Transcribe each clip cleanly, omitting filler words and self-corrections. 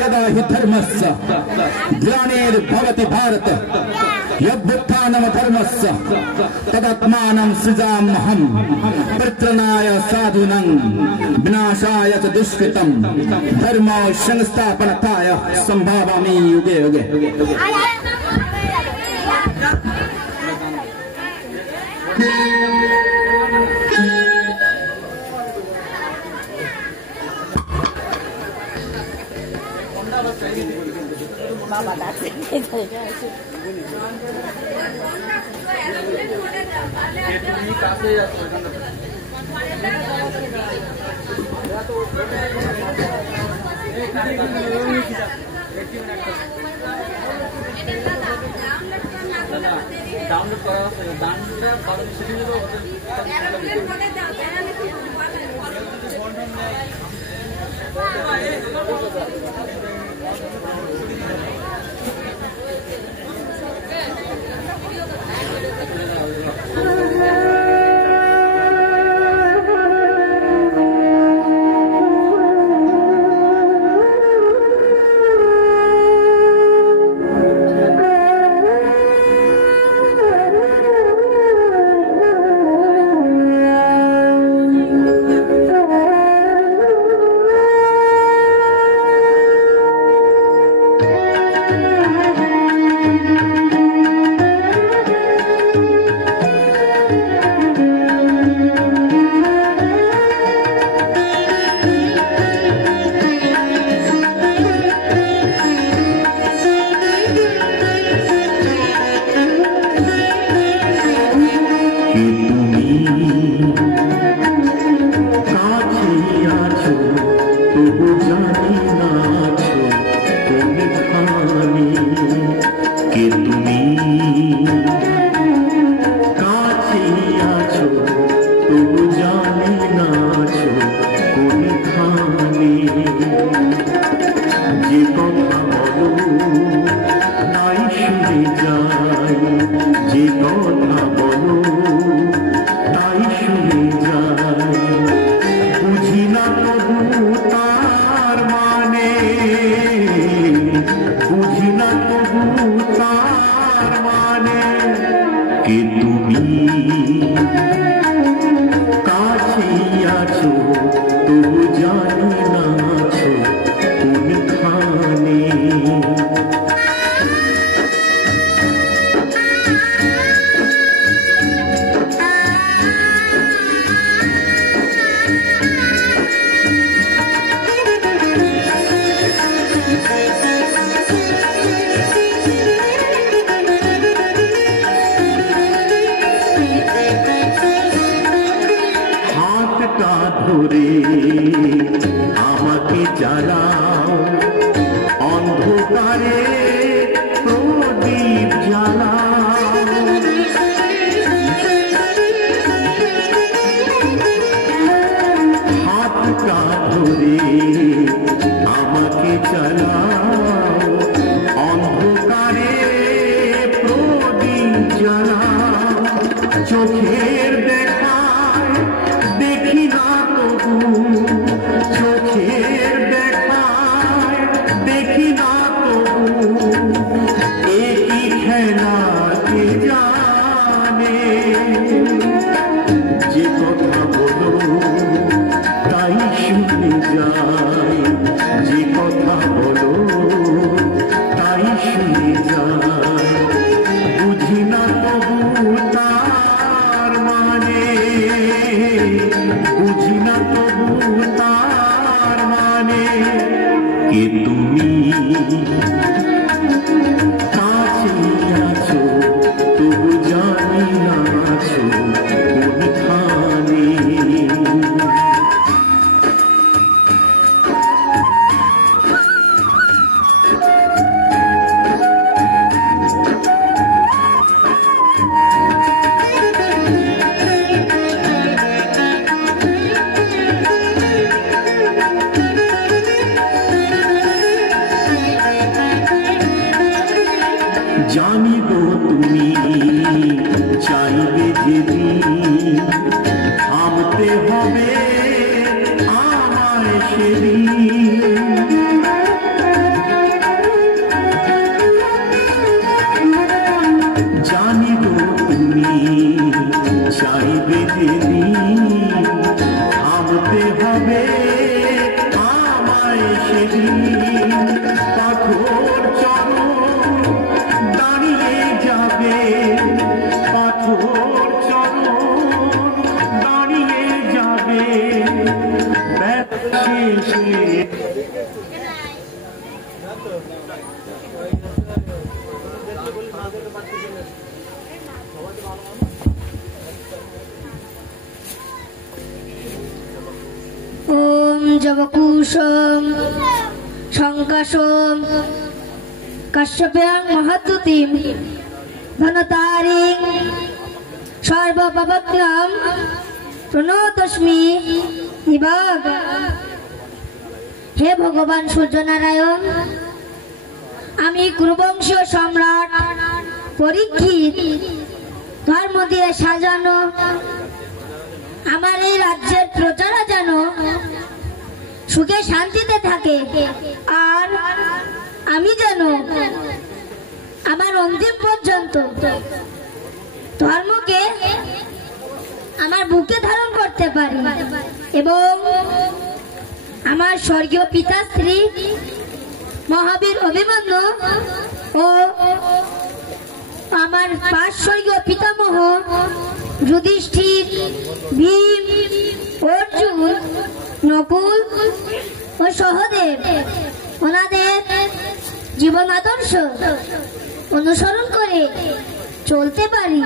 यदा हि धर्मस्य ग्लानिर्भवति भारत यद्युत्थानं धर्मस्य तदात्मानं सृजाम्यहम् परित्राणाय साधूनां विनाशाय च दुष्कृतं धर्म संस्थापनाय संभावामि युगे युगे। পাথর চরণ দাঁড়িয়ে যাবে, পাথর চরণ দাঁড়িয়ে যাবে শেষে। ওম জবকুশম সংকাশম কাশ্যপ্যাং মহাদ্যুতিম ধনতারিং সর্বভবত্যাম প্রণতস্মি নিবাগ। হে ভগবান সূর্যনারায়ণ, আমি কুরুবংশীয় সম্রাট পরীক্ষিত ধর্ম দিয়ে সাজানো আমার এই রাজ্যের প্রজারা যেন সুখে শান্তিতে থাকে, আর আমি যেন আমার অন্তিম পর্যন্ত ধর্মকে আমার বুকে ধারণ করতে পারি এবং আমার স্বর্গীয় পিতাশ্রী মহাবীর অভিমন্যু ও আমার পাঁচ স্বর্গীয় পিতামহ যুধিষ্ঠির, ভীম, অর্জুন, নকুল ও সহদেব ওনাদের জীবন আদর্শ অনুসরণ করে চলতে পারি।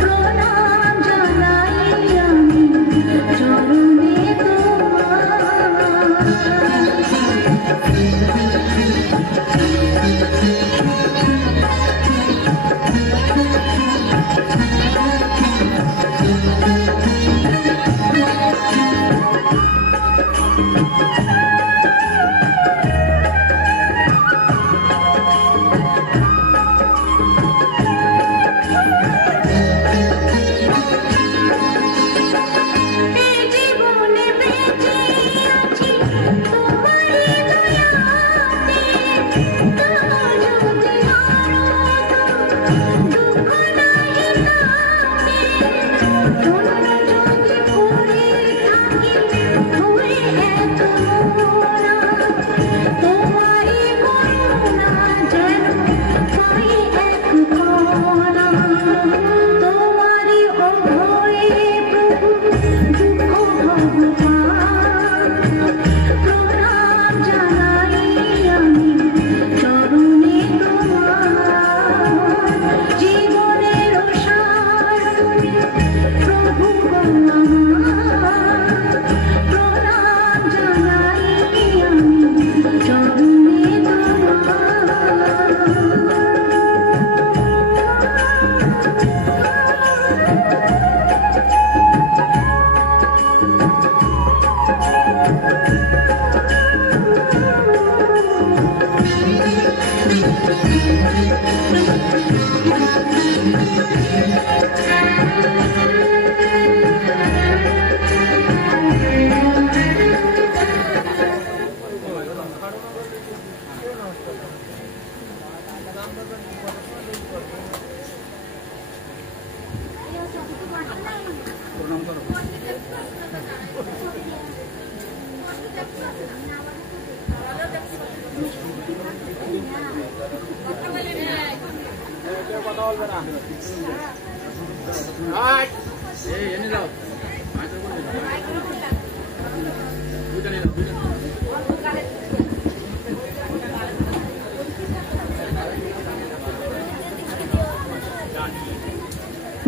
প্রণাম জানাই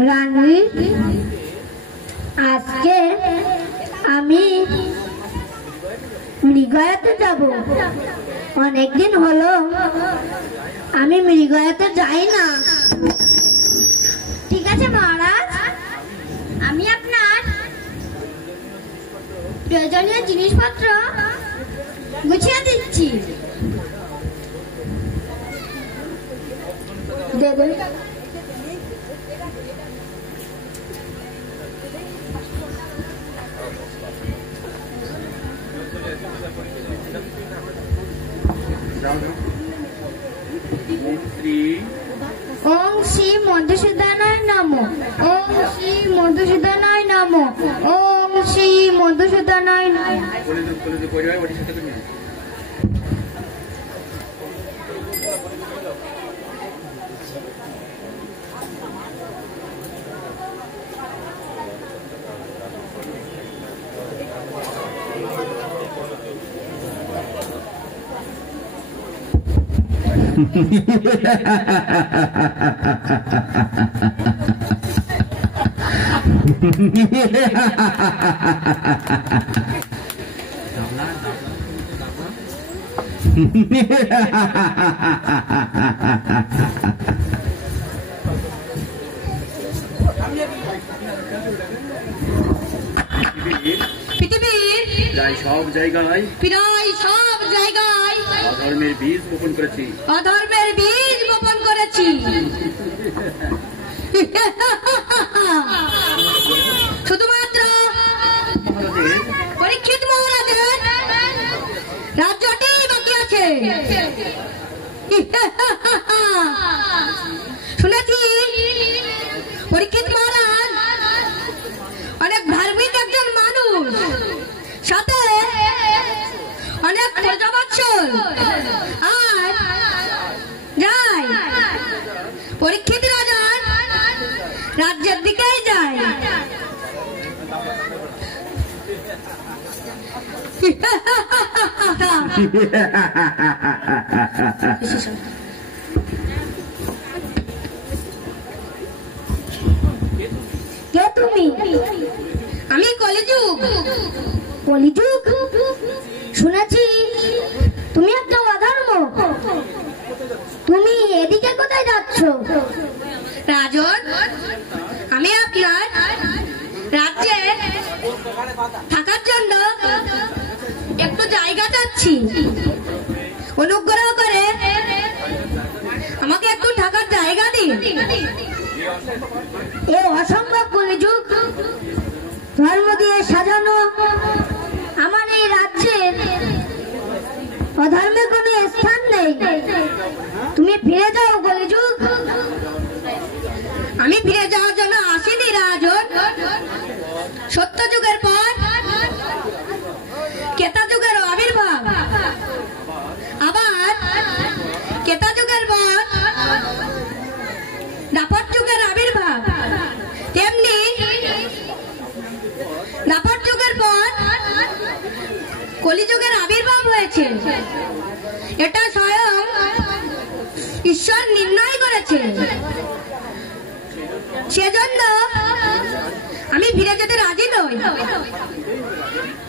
রানী, আজকে আমি মৃগয়াতে যাব। অনেকদিন হলো আমি মৃগয়াতে যাই না। ঠিক আছে মহারাজ, আমি আপনার প্রয়োজনীয় জিনিসপত্র গুছিয়ে দিচ্ছি। দেবে ওম শ্রী মধুসূদনায় নমো। ওম শ্রী মধুসূদনায় নমো। ওম শ্রী মধুসূদনায় নমো। প্রায় সব জায়গায় অধর্মের বীজ বপন করেছি। শুধুমাত্র পরীক্ষিত মহারাজের রাজ্যটি বাকি আছে। শুনেছি পরীক্ষিত মহারাজ অনেক ধার্মিক একজন মানুষ, সাথে অনেক প্রজাবৎসল। আর যাই পরীক্ষিত রাজার রাজ্যের দিকেই যায়। কে তুমি? আমি কলিযুগ। কলিযুগ? শুনেছি তুমি একটা অধর্ম। তুমি এদিকে কোথায় যাচ্ছ? রাজন, আমি আপনার রাজ্যে থাকার জন্য একটু জায়গা চাচ্ছি। অনুগ্রহ করে আমাকে একটু থাকার জায়গা দিন। এ অসম্ভব কলিযুগ। ধর্ম দিয়ে সাজানো আমার এই রাজ্যের অধর্মে কোনো স্থান নেই। তুমি ফিরে যাও কলিযুগ। আমি ফিরে যাওয়ার জন্য আসিনি রাজন। সত্য যুগের পর কেতা যুগের আবির্ভাব, আবার কেতা যুগের পর দাপর যুগের আবির্ভাব, তেমনি দাপর যুগের পর কলিযুগের আবির্ভাব হয়েছে। এটা স্বয়ং ঈশ্বর নির্ণয় করেছে। সেজন্য আমি ফিরে যেতে রাজি নই।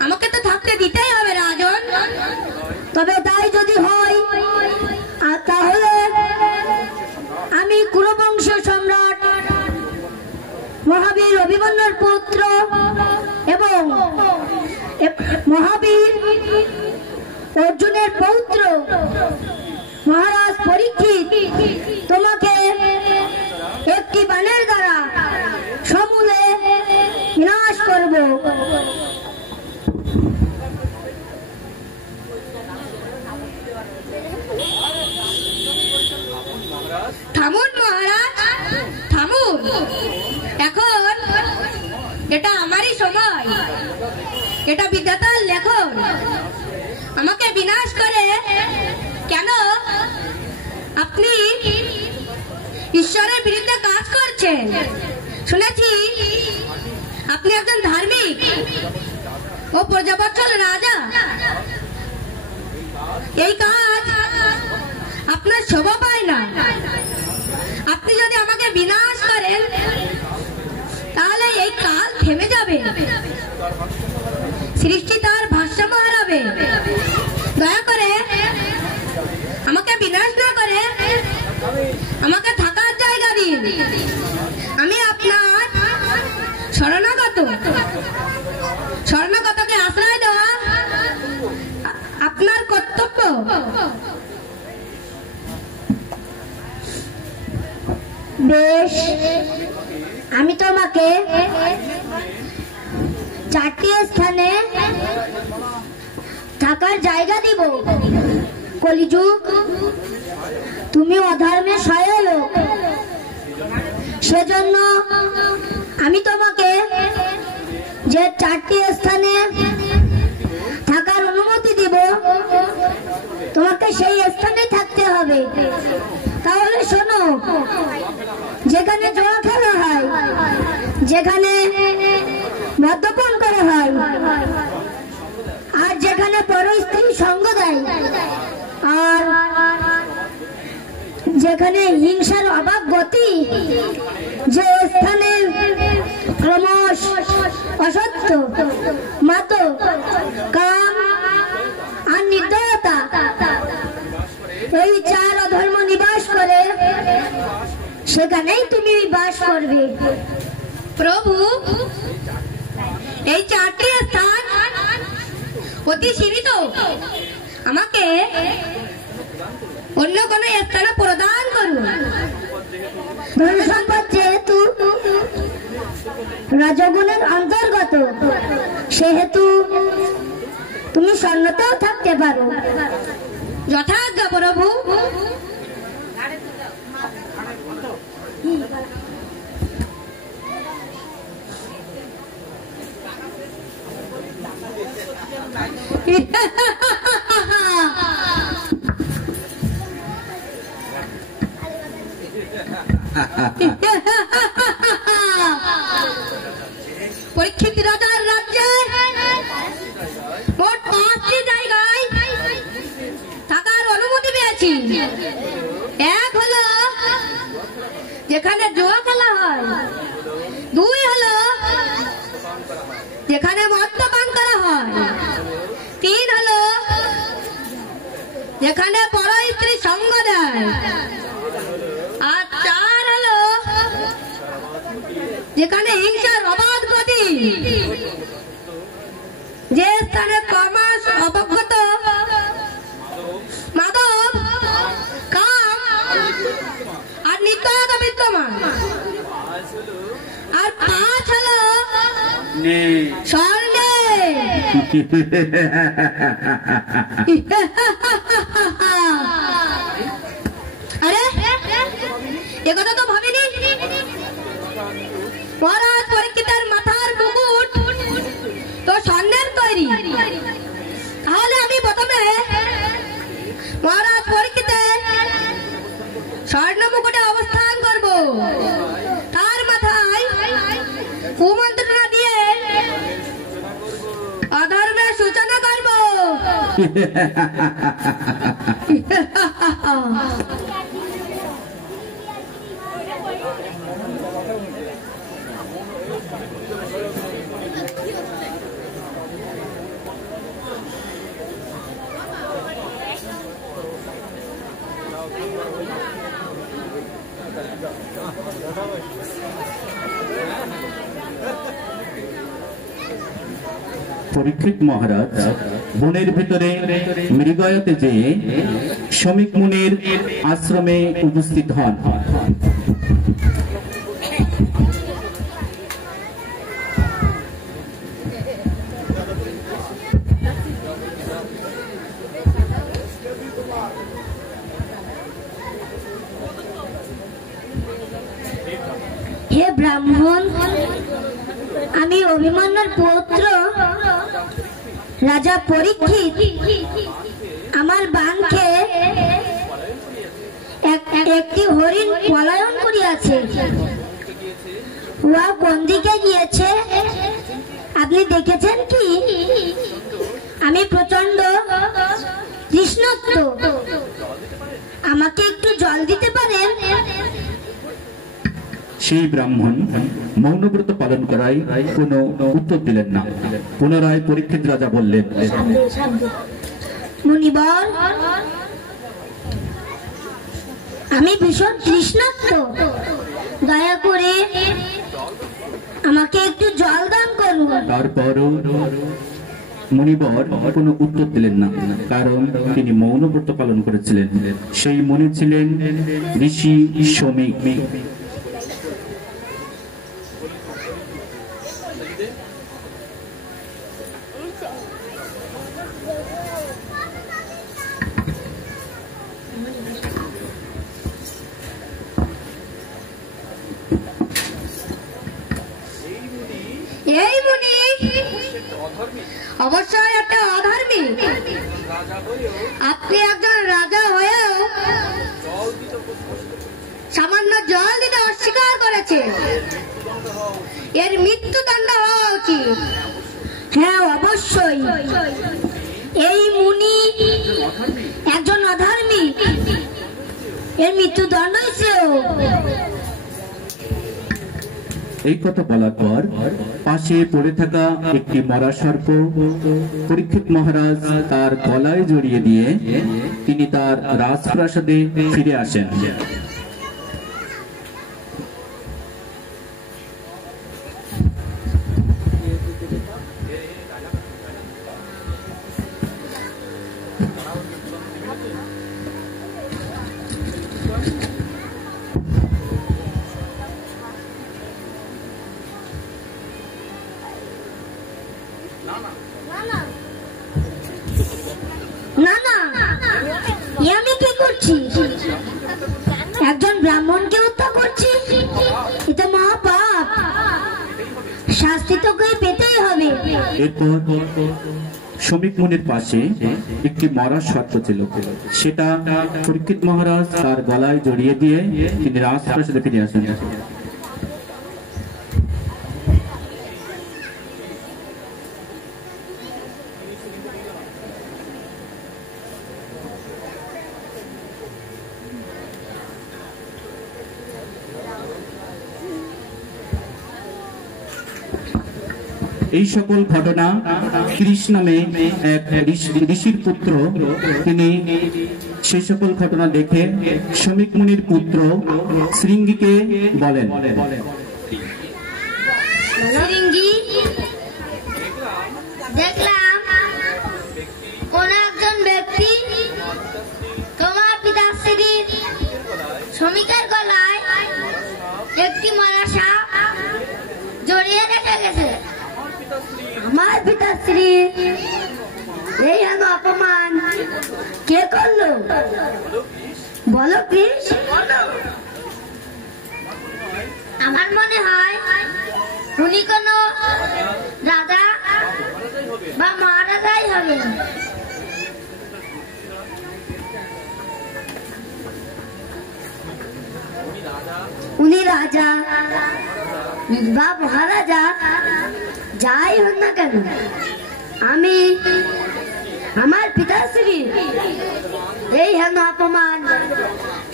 আমাকে তো থাকতে দিতেই হবে রাজন। তবে তাই যদি হয়, আর তাহলে আমি কুরুবংশ সম্রাট মহাবীর অভিমন্যুর পুত্র এবং মহাবীর অর্জুনের পৌত্র মহারাজ পরীক্ষিত তোমাকে একটি বাণের দ্বারা সমূলে বিনাশ করব। থামুন মহারাজ, থামুন। এখন এটা আমারই সময়, এটা বিধাতার লেখন। আমাকে বিনাশ করে কেন আপনি ঈশ্বরের বিরুদ্ধে কাজ করছেন। শুনেছি আপনি একজন ধার্মিক ও প্রজাবৎসল রাজা। এই কাজ আপনার শোভা পায় না। আপনি যদি আমাকে বিনাশ করেন তাহলে এই কাজ থেমে যাবে, সৃষ্টি তার ভারসাম্য হারাবে। দয়া করে আমাকে বিনাশ না করে আমাকে থাকার জায়গা দিন। আমি আপনার শরণাগতকে আশ্রয় দেওয়া আপনার কর্তব্য। বেশ, আমি তোমাকে 4টি স্থানে থাকার জায়গা দিব। কলিযুগ, তুমি অধর্মের সহায়ক, সেজন্য আমি তোমাকে যে 4টি স্থানে থাকার অনুমতি দিব, তোমাকে সেই স্থানে থাকতে হবে। তাহলে শোনো, যেখানে জুয়া খেলা হয়, যেখানে মদ্যপান করা হয়, আর যেখানে পরস্ত্রী সঙ্গ দেয়, আর যেখানে হিংসার অবাক গতি, যে স্থানে ক্রমশ অসত্য, মাদক, কাম আর নির্দয়তা, এই 4 অধর্ম নিবাস করে, সেখানেই তুমি বাস করবে। প্রভু, এই 4টি স্থান অতি সীমিত। আমাকে অন্য কোন স্থানে প্রদান করুন। ধন সম্পদ যেহেতু রাজগুণের অন্তর্গত, সেহেতু তুমি স্বর্ণতেও থাকতে পারো। যথাজ্ঞা প্রভু। পরীক্ষিত রাজার রাজ্যে মোট 5টি জায়গায় থাকার অনুমতি পেয়েছি। এক হলো যেখানে জুয়া খেলা হয়, 2 হলো যেখানে মদ্যপান করা হয়, 3 হলো যেখানে বড় স্ত্রী সঙ্গ দেয়, আর 4 হলো যেখানে হিংসার অবাধ গতি, যে স্থানে ক্রমশ অবগত মাদক, কাম আর নিত্যতা বিদ্যমান, আর 5 হলো স্বর্গে। আরে একথা তো ভাবিনি। মহারাজ পরীক্ষিতের মাথার মুকুট তো স্বর্ণের তৈরি। তাহলে আমি প্রথমে মহারাজ পরীক্ষিতের স্বর্ণ মুকুটে অবস্থান করব, তার মাথায় কুমন্ত্রণা দিয়ে অধর্মের সূচনা করব। পরীক্ষিত মহারাজ বনের ভিতরে মৃগয়াতে যেয়ে শ্রমিক মুনির আশ্রমে উপস্থিত হন। হে ব্রাহ্মণ, আমি অভিমন্যুর পুত্র রাজা পরীক্ষিত আমার বানকে একটি হরিণ পলায়ন করি আছে। উহা কোন দিকে গিয়েছে আপনি দেখেছেন কি? আমি প্রচন্ড তৃষ্ণার্ত, আমাকে একটু জল দিতে পারেন? সেই ব্রাহ্মণ মৌনব্রত পালন করায় কোনো উত্তর দিলেন না। পুনরায় পরীক্ষিত রাজা বললেন, মুনিবর, আমি ভীষণ তৃষ্ণার্ত, দয়া করে আমাকে একটু জল দান করুন। তারপরও মুনিবর কোনো উত্তর দিলেন না, কারণ তিনি মৌনব্রত পালন করেছিলেন। সেই মুনি ছিলেন ঋষি শমীক। এই মুনি অবশ্যই একটা অধর্মী। আপনি একজন রাজা হয়েও সামান্য জল দিতে অস্বীকার করেছে, এর মৃত্যুদণ্ড হওয়া উচিত। হ্যাঁ, অবশ্যই। এই মুনি একজন অধর্মী, এর মৃত্যুদণ্ড শ্রেয়। এই কথা বলার পর পাশে পড়ে থাকা একটি মরা সর্প পরীক্ষিত মহারাজ তার গলায় জড়িয়ে দিয়ে তিনি তার রাজপ্রাসাদে ফিরে আসেন। না না, এ আমি কি করছি? একজন ব্রাহ্মণকে হত্যা করছি, এটা মহাপাপ, শাস্তি তো পেতেই হবে। এরপর শমীক মুনির পাশে একটি মরা সর্প ছিল, সেটা পরীক্ষিত মহারাজ তার গলায় জড়িয়ে দিয়ে তিনি রাজপ্রাসাদে ফিরে আসেন। এই সকল ঘটনা কৃষ নামে এক ঋষির পুত্র, তিনি সেই সকল ঘটনা দেখে শমীক মুনির পুত্র শৃঙ্গীকে বলেন, শৃঙ্গী, দেখলাম কোন একজন ব্যক্তি তোমার পিতাশ্রীর শ্রমিকের গলায় একটি মরা সাপ জড়িয়ে রেখে গেছে। আমার পিতাশ্রী এই হেন অপমান কে করলো? বলো কৃষ। আমার মনে হয় উনি কোনো রাজা বা মহারাজাই হবেন। উনি রাজা বা মহারাজা যাই হন না কেন, আমি আমার পিতাশ্রী এই হেন অপমান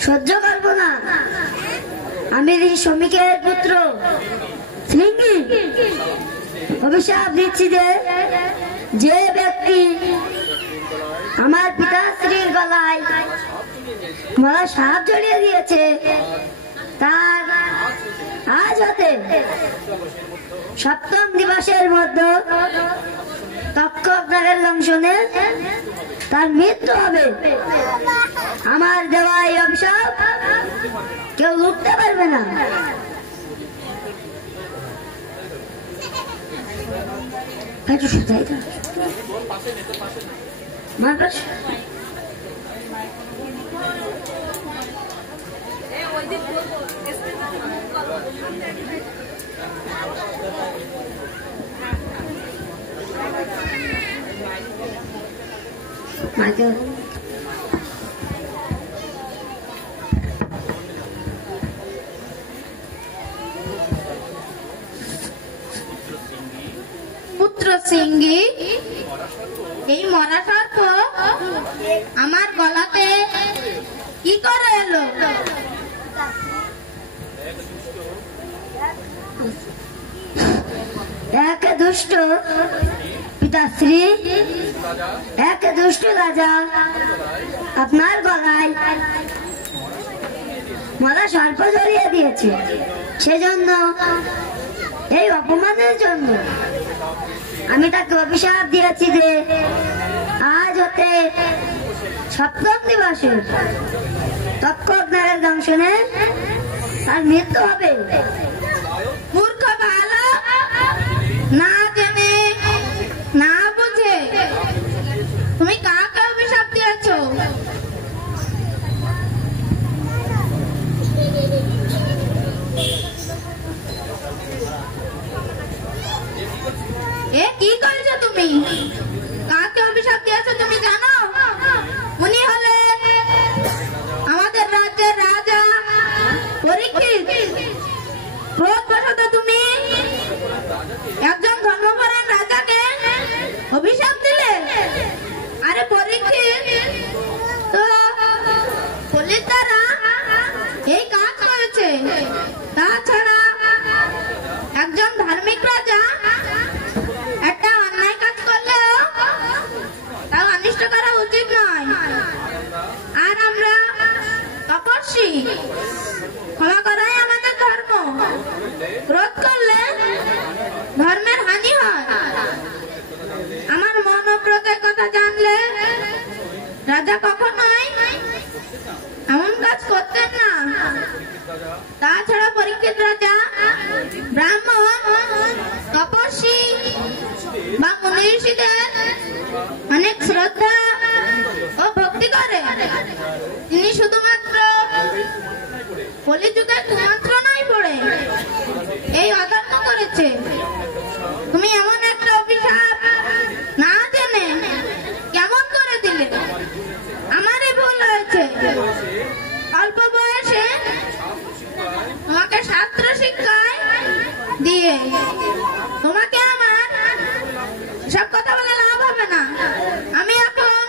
সহ্য করব না। আমি ঋষি শমীকের পুত্র শৃঙ্গী অভিশাপ দিচ্ছি যে ব্যক্তি আমার পিতাশ্রীর গলায় মরা সাপ জড়িয়ে দিয়েছে, তার আজ হতে সপ্তম দিবসের মধ্যে তক্ষকনাগের লঙ্ঘনে তার মৃত্যু হবে। আমার দেওয়া এই অভিশাপ কেউ রুখতে পারবে না। Michael. পুত্র সিংহী, এই মরা সর্প আমার গলাতে কি করে এলো? এক দুষ্ট পিতাশ্রী, এক দুষ্ট রাজা আপনার গলায় মরা সর্প জড়িয়ে দিয়েছে। সেজন্য, এই অপমানের জন্য আমি তাকে অভিশাপ দিয়েছি যে আজ হতে সপ্তম দিবসে তক্ষকনাগের দংশনে তার মৃত্যু হবে। মূর্খ বালক, না জেনে না বুঝে তুমি কাকে অভিশাপ দিয়েছ? এ কি করেছো তুমি? কাকে অভিশাপ দিয়েছো তুমি জানো? উনি হলেন আমাদের রাজ্যের রাজা পরীক্ষিত। ক্রোধবশত তুমি একজন ধর্মপরায়ণ রাজাকে অভিশাপ দিলে। আরে পরীক্ষিত তো কলির দ্বারা এই কাজ করেছে। তাছাড়া একজন ধার্মিক রাজা একটা অন্যায় কাজ করলেও তাও অনিষ্ট করা উচিত নয়। আর আমরা তপস্বী, ক্ষমা করাই আমাদের ধর্ম। ক্রোধ করলে ধর্মের হানি হয়। আমার মনোব্রতের কথা জানলে রাজা কখনোই এমন কাজ করতেন না। তাছাড়া পরীক্ষিত রাজা ব্রাহ্মণ, তপস্বী বা মুনি ঋষিদের অনেক শ্রদ্ধা ও ভক্তি করে। তিনি শুধুমাত্র কলিযুগে কুমন্ত্রণায় পড়ে এই অধর্ম করেছে। তুমি এমন একটা অভিশাপ না জেনে কেমন করে দিলে? আমারই ভুল হয়েছে। অল্প বয়সে তোমাকে শাস্ত্র শিক্ষায় দিয়ে তোমাকে আমার সব কথা বলে লাভ হবে না। আমি এখন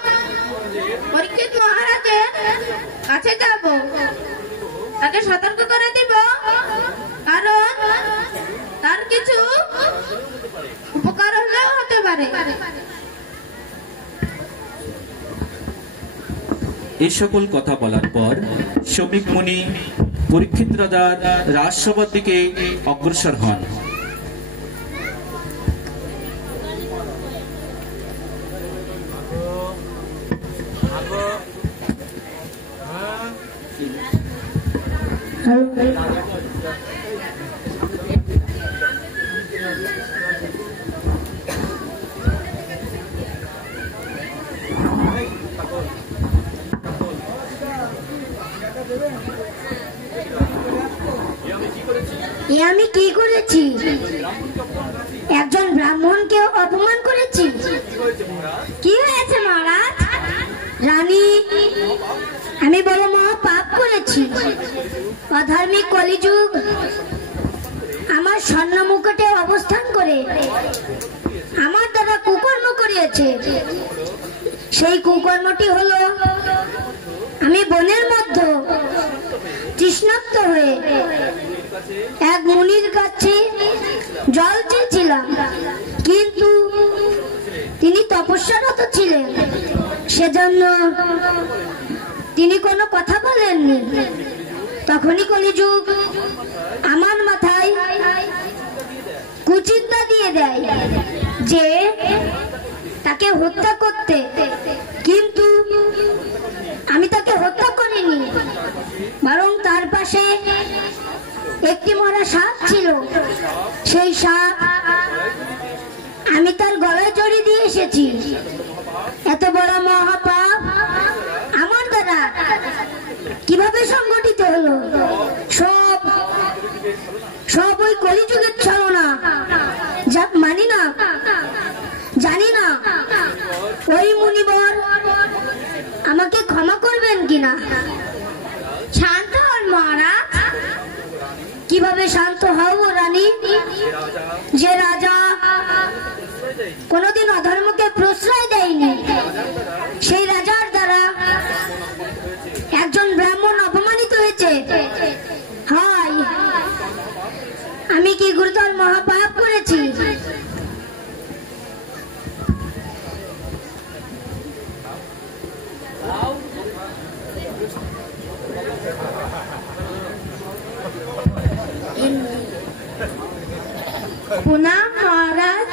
পরীক্ষিত মহারাজের কাছে যাব, তাকে সতর্ক করে দিব, কারণ তার কিছু উপকার হলেও হতে পারে। এই সকল কথা বলার পর শমিক মুনি পরীক্ষিত রাজার রাজসভার দিকে অগ্রসর হন। আমি কি করেছি? একজন ব্রাহ্মণকে অপমান করেছি। কি হয়েছে মহারাজ? রানী, আমি বড় মহা পাপ করেছি। অধার্মিক কলিযুগ আমার স্বর্ণ মুকুটে অবস্থান করে আমার দ্বারা কুকর্ম করিয়েছে। সেই কুকর্মটি হলো, আমি বনের মধ্যে তৃষ্ণার্ত হয়ে এক মুনির কাছে জল চেয়েছিলাম, কিন্তু তিনি তপস্যারত ছিলেন। সেজন্য তিনি কোনো কথা বলেননি। তখনই কলিযুগ আমার মাথায় কুচিন্তা দিয়ে দেয় যে তাকে হত্যা করতে, কিন্তু আমি তাকে হত্যা করিনি, বরং তার পাশে একটি মরা সাপ ছিল। সেই সাপ আমি তার গলায় জড়িয়ে দিয়ে এসেছি। এত বড় মহাপাপ আমার দ্বারা কিভাবে সংগঠিত হলো? সব ওই কলিযুগের ছলনা। যা মানি না, জানি না ওই মুনিবর আমাকে ক্ষমা করবেন কিনা। শান্ত হন মহারাজ। কিভাবে শান্ত হব রানী? যে রাজা কোনোদিন অধর্মকে প্রশ্রয় দেয়নি। সেই রাজার দ্বারা একজন ব্রাহ্মণ অপমানিত হয়েছে। হয় আমি কি গুরুতর মহাপাপ করেছি? প্রণাম মহারাজ।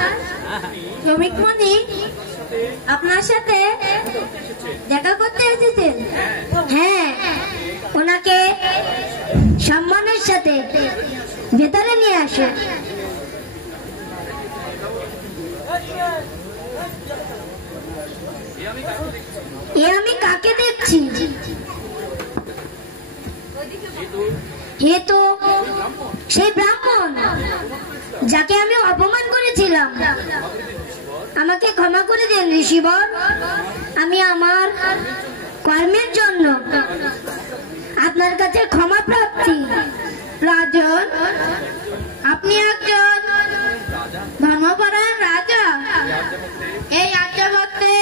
শ্রমিক মণি আপনার সাথে দেখা করতে এসেছেন? হ্যাঁ, ওনাকে সম্মানের সাথে ভেতরে নিয়ে আসো। এ আমি কাকে দেখছি? এ তো সেই ব্রাহ্মণ যাকে আমি অপমান করেছিলাম। আমাকে ক্ষমা করে দেন ঋষিবর। আমি আমার কর্মের জন্য আপনার কাছে ক্ষমা প্রার্থী। রাজন, আপনি একজন ধর্মপরায়ণ রাজা। এই রাজ্যবর্তে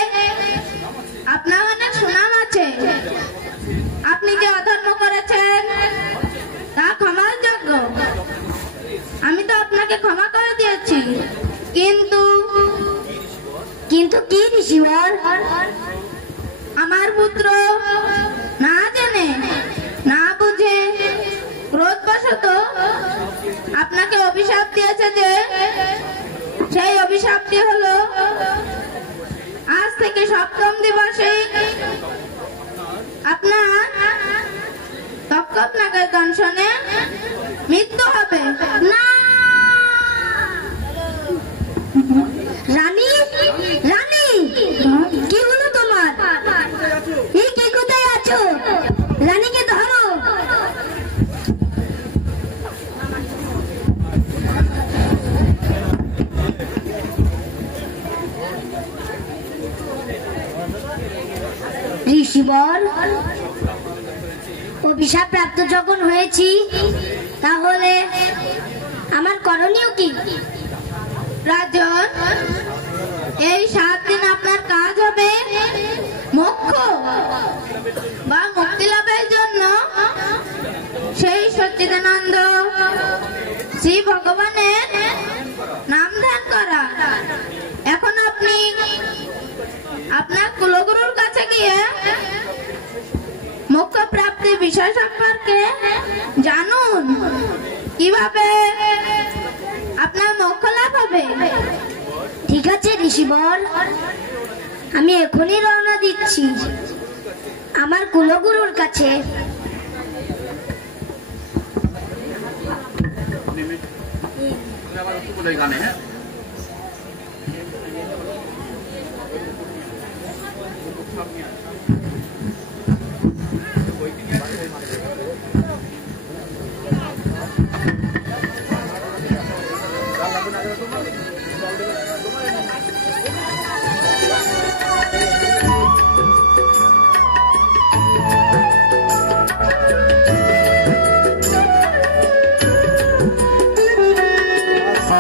আপনার অনেক সুনাম আছে। আপনি যে অধর্ম করেছেন তা ক্ষমার যোগ্য। আমি তো আপনাকে ক্ষমা করে দিয়েছি, কিন্তু কি ঋষিবর? আমার পুত্র না জেনে না বুঝে ক্রোধবশত আপনাকে অভিশাপ দিয়েছে, যে সেই অভিশাপটি হলো আজ থেকে সপ্তম দিবসে আপনার তক্ষকনাগের দংশনে মৃত্যু হবে। না রানী, রানী কি হলো তোমার? এই কে কোথায় আছো? রানীকে ধরো। ঋষিবর, অভিশাপ প্রাপ্ত যখন হয়েছি, তাহলে আমার করণীয় কি? রাজন, এই 7 দিন আপনার কাজ হবে মোক্ষ বা মুক্তি লাভের জন্য সেই সচ্চিদানন্দ শ্রী ভগবানের নাম ধ্যান করা। এখন আপনি আপনার কুলগুরুর কাছে গিয়ে মোক্ষ প্রাপ্তির বিষয় সম্পর্কে জানুন, কিভাবে আপনার মোক্ষ লাভ হবে। ঠিক আছে ঋষিবর, আমি এখনই রওনা দিচ্ছি আমার কুলগুরুর কাছে। গানে হ্যাঁ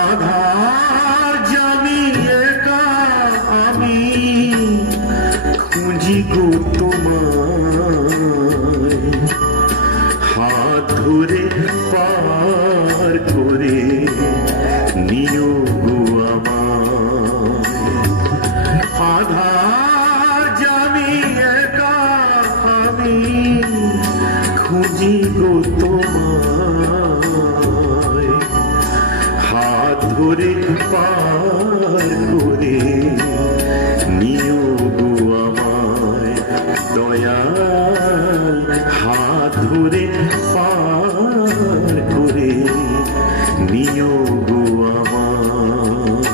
আধার জানিয়ে কা আমি খুঁজি গো তোমায়, হাত ধরে পার করে নিও গো আমায়। আধার জানিয়ে কা আমি খুঁজি গো তোমায়, হাত ধরে পার করে নিও গো আমায়। দয়াল হাত ধরে পার করে নিও গো আমায়।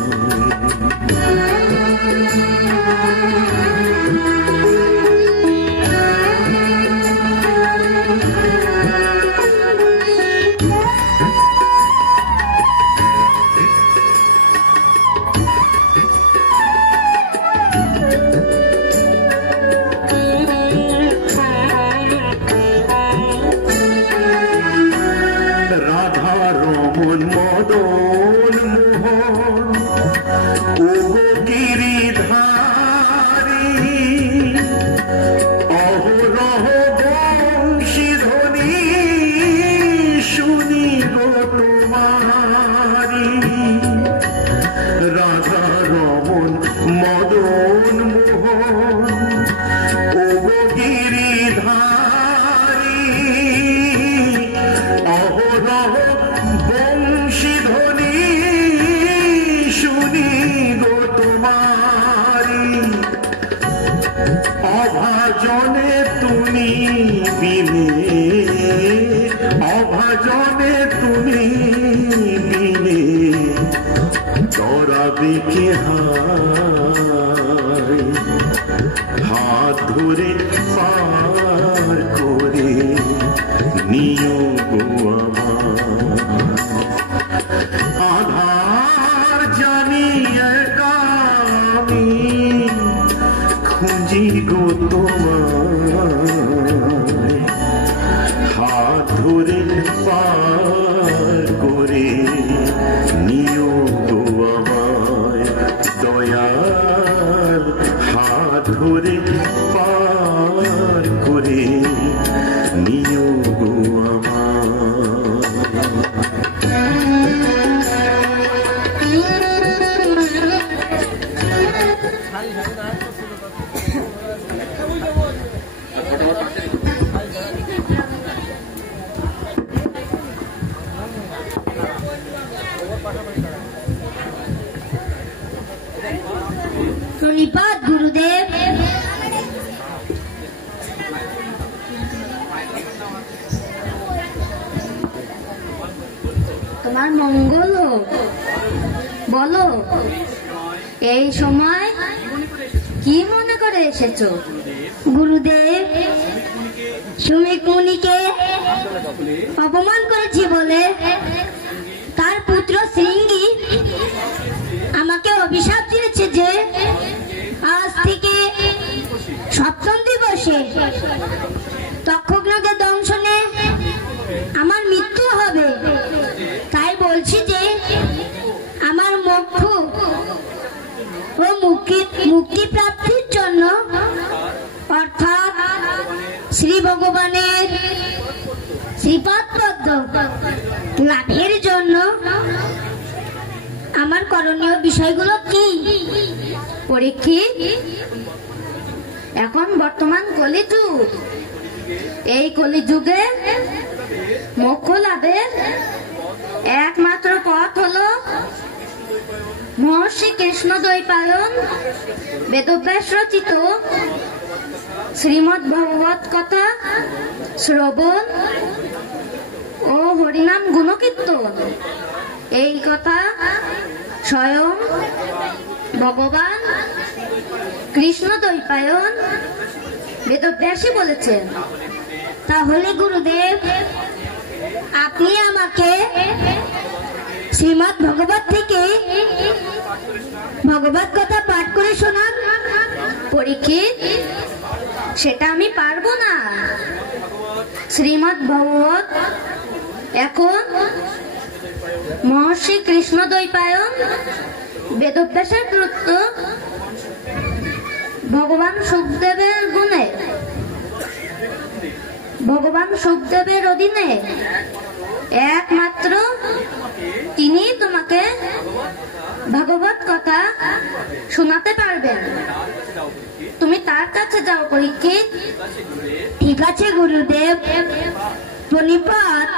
জড়াবে কে হাত ধরে পার করে নিও গো আমার আধার জানি একা আমি খুঁজি গো তোমায় হাত ধরে পার করে নিও গো আমায় দয়াল হাত ধরে পার করে নিও গো প্রণিপাত গুরুদেব। তোমার মঙ্গল হোক। বলো এই সময় কি মনে করে এসেছো? গুরুদেব, সুমিক মুনিকে অপমান করেছি বলে তার পুত্র শৃঙ্গী আমাকে অভিশাপ দিয়েছে যে আজ থেকে সপ্তম দিবসে তক্ষকনাগের দংশনে আমার মৃত্যু হবে। তাই বলছি যে আমার মোক্ষ ও মুক্তি প্রাপ্তির জন্য অর্থাৎ শ্রী ভগবানের শ্রীপাদ পদ্ম লাভের জন্য আমার করণীয় বিষয়গুলো কি? পরীক্ষিত, এখন বর্তমান কলিযুগ। এই কলিযুগে মোক্ষ লাভের একমাত্র পথ হলো মহর্ষি কৃষ্ণ দ্বৈপায়ন বেদব্যাস রচিত শ্রীমদ্ ভগবত কথা শ্রবণ ও হরিনাম গুণকীর্তন। এই কথা স্বয়ং ভগবান কৃষ্ণ দ্বৈপায়ন বেদব্যাসী বলেছেন। তাহলে গুরুদেব, আপনি আমাকে শ্রীমদ্ ভগবত থেকে ভগবত কথা পাঠ করে শোনান। পরীক্ষিত, সেটা আমি পারবো না। শ্রীমদ্ ভগবত এখন মহর্ষি কৃষ্ণ দ্বৈপায়ন বেদব্যাসের পুত্র ভগবান সুখদেবের গুণে, ভগবান সুখদেবের অধীনে একমাত্র তিনি তোমাকে ভগবত কথা শোনাতে পারবেন। তুমি তার কাছে যাও পরীক্ষিত। ঠিক আছে গুরুদেব। প্রণিপাত।